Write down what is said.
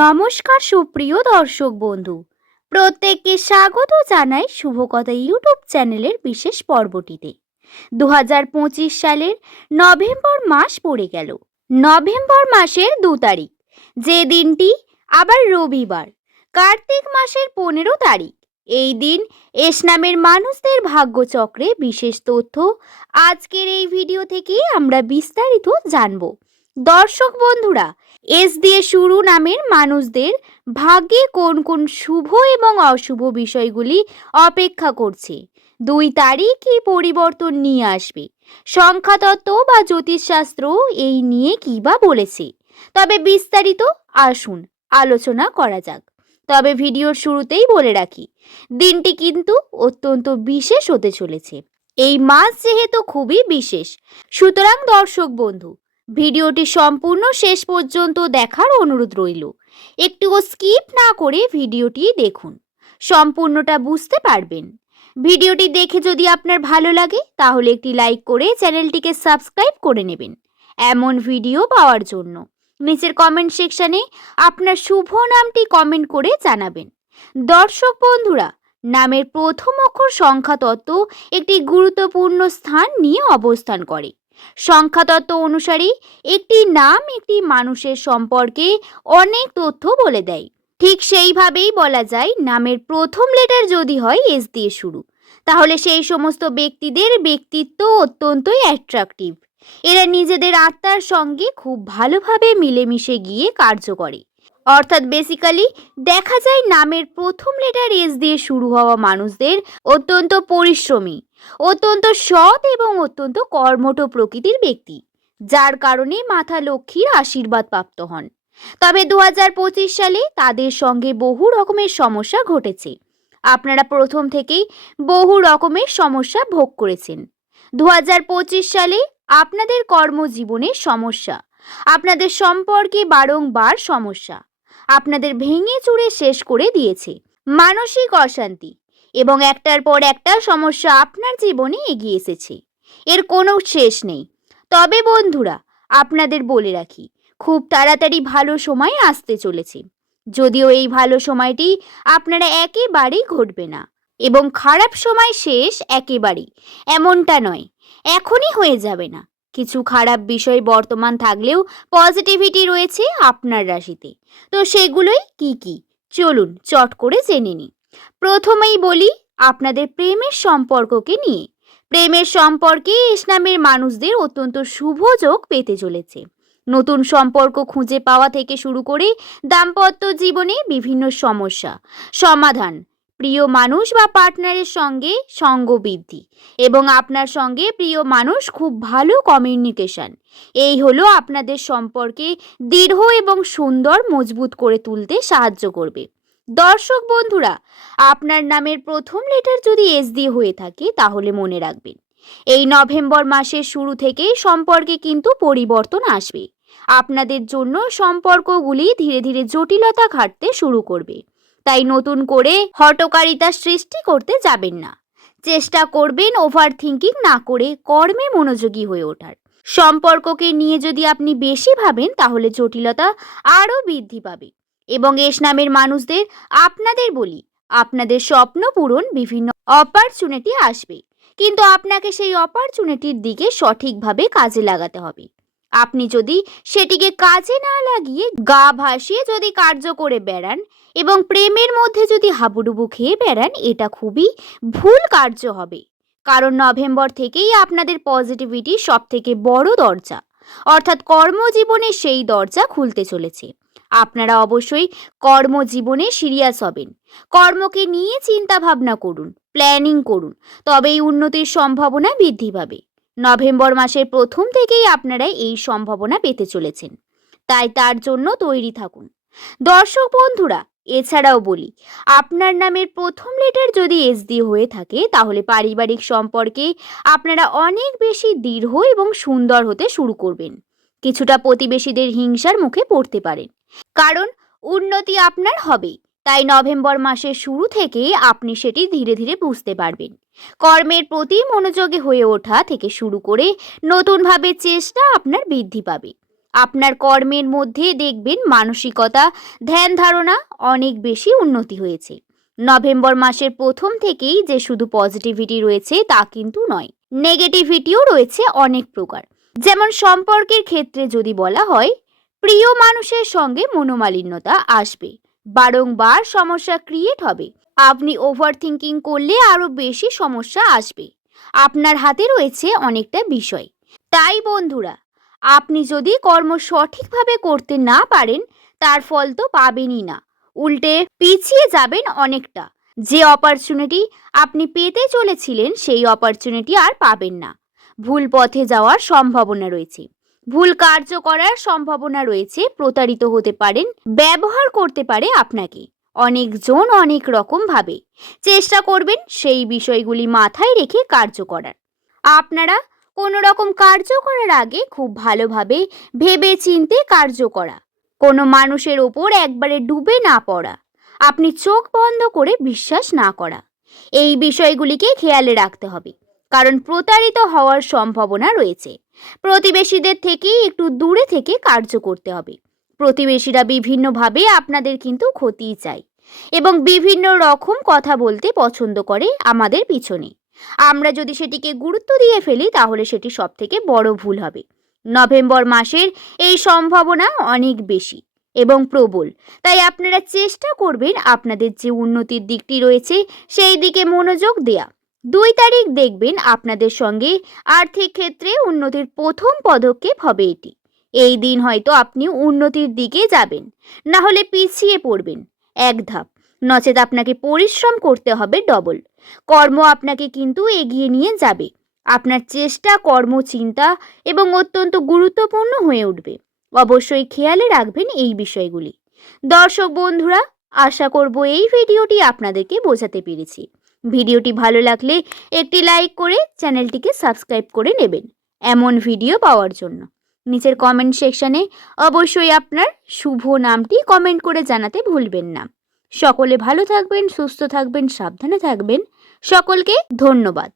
নমস্কার সুপ্রিয় দর্শক বন্ধু। প্রত্যেককে স্বাগত জানাই শুভকথা ইউটিউব চ্যানেলের বিশেষ পর্বটিতে। দু হাজার পঁচিশ সালের নভেম্বর মাস পড়ে গেল। নভেম্বর মাসের দু তারিখ। যে দিনটি আবার রবিবার, কার্তিক মাসের পনেরো তারিখ। এই দিন এস নামের মানুষদের ভাগ্যচক্রে বিশেষ তথ্য আজকের এই ভিডিও থেকে আমরা বিস্তারিত জানব। দর্শক বন্ধুরা, এস দিয়ে শুরু নামের মানুষদের ভাগ্যে কোন কোন শুভ এবং অশুভ বিষয়গুলি অপেক্ষা করছে। দুই তারিখই পরিবর্তন নিয়ে আসবে। সংখ্যাতত্ত্ব বা জ্যোতিষশাস্ত্র এই নিয়ে কী বা বলেছে। তবে বিস্তারিত আসুন, আলোচনা করা যাক। তবে ভিডিওর শুরুতেই বলে রাখি, দিনটি কিন্তু অত্যন্ত বিশেষ হতে চলেছে। এই মাস যেহেতু খুবই বিশেষ, সুতরাং দর্শক বন্ধু ভিডিওটি সম্পূর্ণ শেষ পর্যন্ত দেখার অনুরোধ রইল। একটুও স্কিপ না করে ভিডিওটি দেখুন। সম্পূর্ণটা বুঝতে পারবেন। ভিডিওটি দেখে যদি আপনার ভালো লাগে, তাহলে একটি লাইক করে চ্যানেলটিকে সাবস্ক্রাইব করে নেবেন। এমন ভিডিও পাওয়ার জন্য। নিচের কমেন্ট সেকশানে আপনার শুভ নামটি কমেন্ট করে জানাবেন। দর্শক বন্ধুরা, নামের প্রথম অক্ষর সংখ্যা তত্ত্ব একটি গুরুত্বপূর্ণ স্থান নিয়ে অবস্থান করে। সংখ্যাতত্ত্ব অনুসারে একটি নাম একটি মানুষের সম্পর্কে অনেক তথ্য বলে দেয়। ঠিক সেইভাবেই বলা যায় নামের প্রথম লেটার যদি হয় এস দিয়ে শুরু। তাহলে সেই সমস্ত ব্যক্তিদের ব্যক্তিত্ব অত্যন্তই অ্যাট্রাকটিভ এরা নিজেদের আত্মার সঙ্গে খুব ভালোভাবে মিলেমিশে গিয়ে কার্য করে। অর্থাৎ বেসিক্যালি দেখা যায় নামের প্রথম লেটার এস দিয়ে শুরু হওয়া মানুষদের অত্যন্ত পরিশ্রমী, অত্যন্ত সৎ এবং অত্যন্ত কর্মঠ প্রকৃতির ব্যক্তি, যার কারণে মাথা লক্ষ্মীর আশীর্বাদ প্রাপ্ত হন। তবে দু হাজার পঁচিশ সালে তাদের সঙ্গে বহু রকমের সমস্যা ঘটেছে। আপনারা প্রথম থেকেই বহু রকমের সমস্যা ভোগ করেছেন। দু হাজার পঁচিশ সালে আপনাদের কর্মজীবনে সমস্যা, আপনাদের সম্পর্কে বারংবার সমস্যা আপনাদের ভেঙে চুরে শেষ করে দিয়েছে। মানসিক অশান্তি এবং একটার পর একটা সমস্যা আপনার জীবনে এগিয়ে এসেছে। এর কোনো শেষ নেই। তবে বন্ধুরা, আপনাদের বলে রাখি, খুব তাড়াতাড়ি ভালো সময় আসতে চলেছে। যদিও এই ভালো সময়টি আপনারা একেবারেই ঘটবে না এবং খারাপ সময় শেষ একেবারেই। এমনটা নয়, এখনই হয়ে যাবে না। কিছু খারাপ বিষয় বর্তমান থাকলেও পজিটিভিটি রয়েছে আপনার রাশিতে। তো সেগুলোই কি কি? চলুন চট করে জেনে নিই। প্রথমেই বলি আপনাদের প্রেমের সম্পর্ককে নিয়ে। প্রেমের সম্পর্কে ইসলামের মানুষদের অত্যন্ত শুভ যোগ পেতে চলেছে। নতুন সম্পর্ক খুঁজে পাওয়া থেকে শুরু করে দাম্পত্য জীবনে বিভিন্ন সমস্যা, সমাধান প্রিয় মানুষ বা পার্টনারের সঙ্গে সঙ্গ বৃদ্ধি এবং আপনার সঙ্গে প্রিয় মানুষ খুব ভালো কমিউনিকেশন এই হলো আপনাদের সম্পর্কে দৃঢ় এবং সুন্দর মজবুত করে তুলতে সাহায্য করবে। দর্শক বন্ধুরা, আপনার নামের প্রথম লেটার যদি এস দিয়ে হয়ে থাকে, তাহলে মনে রাখবেন, এই নভেম্বর মাসের শুরু থেকে সম্পর্কে কিন্তু পরিবর্তন আসবে। আপনাদের জন্য সম্পর্কগুলি ধীরে ধীরে জটিলতা ঘাটতে শুরু করবে। তাই নতুন করে হটকারিতা সৃষ্টি করতে যাবেন না। চেষ্টা করবেন ওভার থিঙ্কিং না করে কর্মে মনোযোগী হয়ে ওঠার। সম্পর্ককে নিয়ে যদি আপনি বেশি ভাবেন, তাহলে জটিলতা আরও বৃদ্ধি পাবে। এবং এস নামের মানুষদের আপনাদের বলি, আপনাদের স্বপ্ন পূরণ বিভিন্ন অপরচুনিটি আসবে। কিন্তু আপনাকে সেই অপরচুনিটির দিকে সঠিকভাবে কাজে লাগাতে হবে। আপনি যদি সেটিকে কাজে না লাগিয়ে গা ভাসিয়ে যদি কার্য করে বেড়ান এবং প্রেমের মধ্যে যদি হাবুডুবু খেয়ে বেড়ান, এটা খুবই ভুল কার্য হবে। কারণ নভেম্বর থেকেই আপনাদের পজিটিভিটি সব থেকে বড় দরজা। অর্থাৎ কর্মজীবনে সেই দরজা খুলতে চলেছে। আপনারা অবশ্যই কর্মজীবনে সিরিয়াস হবেন। কর্মকে নিয়ে চিন্তা ভাবনা করুন, প্ল্যানিং করুন। তবেই উন্নতির সম্ভাবনা বৃদ্ধি পাবে। নভেম্বর মাসের প্রথম থেকেই আপনারা এই সম্ভাবনা পেতে চলেছেন। তাই তার জন্য তৈরি থাকুন। দর্শক বন্ধুরা, এছাড়াও বলি, আপনার নামের প্রথম লেটার যদি এস হয়ে থাকে, তাহলে পারিবারিক সম্পর্কে আপনারা অনেক বেশি দৃঢ় এবং সুন্দর হতে শুরু করবেন। কিছুটা প্রতিবেশীদের হিংসার মুখে পড়তে পারেন। কারণ উন্নতি আপনার হবেই। তাই নভেম্বর মাসের শুরু থেকে আপনি সেটি ধীরে ধীরে বুঝতে পারবেন। কর্মের প্রতি মনোযোগী হয়ে ওঠা থেকে শুরু করে নতুনভাবে চেষ্টা আপনার বৃদ্ধি পাবে। আপনার কর্মের মধ্যে দেখবেন মানসিকতা, ধ্যান ধারণা অনেক বেশি উন্নতি হয়েছে। নভেম্বর মাসের প্রথম থেকেই যে শুধু পজিটিভিটি রয়েছে তা কিন্তু নয়, নেগেটিভিটিও রয়েছে অনেক প্রকার। যেমন সম্পর্কের ক্ষেত্রে যদি বলা হয়, প্রিয় মানুষের সঙ্গে মনোমালিন্যতা আসবে। বারংবার সমস্যা ক্রিয়েট হবে। আপনি ওভার থিঙ্কিং করলে আরও বেশি সমস্যা আসবে। আপনার হাতে রয়েছে অনেকটা বিষয়। তাই বন্ধুরা, আপনি যদি কর্ম সঠিকভাবে করতে না পারেন, তার ফল তো পাবেনই না। উল্টে পিছিয়ে যাবেন অনেকটা। যে অপরচুনিটি আপনি পেতে চলেছিলেন, সেই অপরচুনিটি আর পাবেন না। ভুল পথে যাওয়ার সম্ভাবনা রয়েছে। ভুল কার্য করার সম্ভাবনা রয়েছে, প্রতারিত হতে পারেন, ব্যবহার করতে পারে আপনাকে। অনেকজন অনেক রকম ভাবে। চেষ্টা করবেন সেই বিষয়গুলি মাথায় রেখে কার্য করার। আপনারা কোনো রকম কার্য করার আগে খুব ভালোভাবে ভেবে চিনতে কার্য করা। কোনো মানুষের ওপর একবারে ডুবে না পড়া। আপনি চোখ বন্ধ করে বিশ্বাস না করা। এই বিষয়গুলিকে খেয়ালে রাখতে হবে। কারণ প্রতারিত হওয়ার সম্ভাবনা রয়েছে। প্রতিবেশীদের থেকেই একটু দূরে থেকে কার্য করতে হবে। প্রতিবেশীরা বিভিন্নভাবে আপনাদের কিন্তু ক্ষতিই চায় এবং বিভিন্ন রকম কথা বলতে পছন্দ করে আমাদের পিছনে। আমরা যদি সেটিকে গুরুত্ব দিয়ে ফেলি, তাহলে সেটি সব থেকে বড় ভুল হবে। নভেম্বর মাসের এই সম্ভাবনা অনেক বেশি এবং প্রবল। তাই আপনারা চেষ্টা করবেন আপনাদের যে উন্নতির দিকটি রয়েছে, সেই দিকে মনোযোগ দেয়া। দুই তারিখ দেখবেন আপনাদের সঙ্গে আর্থিক ক্ষেত্রে উন্নতির প্রথম পদক্ষেপ হবে এটি। এই দিন হয়তো আপনি উন্নতির দিকে যাবেন, না হলে পিছিয়ে পড়বেন। এক ধাপ, নচেত আপনাকে পরিশ্রম করতে হবে ডবল। কর্ম আপনাকে কিন্তু এগিয়ে নিয়ে যাবে। আপনার চেষ্টা কর্মচিন্তা এবং অত্যন্ত গুরুত্বপূর্ণ হয়ে উঠবে। অবশ্যই খেয়ালে রাখবেন এই বিষয়গুলি। দর্শক বন্ধুরা, আশা করব এই ভিডিওটি আপনাদেরকে বোঝাতে পেরেছি। ভিডিওটি ভালো লাগলে একটি লাইক করে চ্যানেলটিকে সাবস্ক্রাইব করে নেবেন, এমন ভিডিও পাওয়ার জন্য। নিচের কমেন্ট সেকশানে অবশ্যই আপনার শুভ নামটি কমেন্ট করে জানাতে ভুলবেন না। সকলে ভালো থাকবেন, সুস্থ থাকবেন, সাবধানে থাকবেন। সকলকে ধন্যবাদ।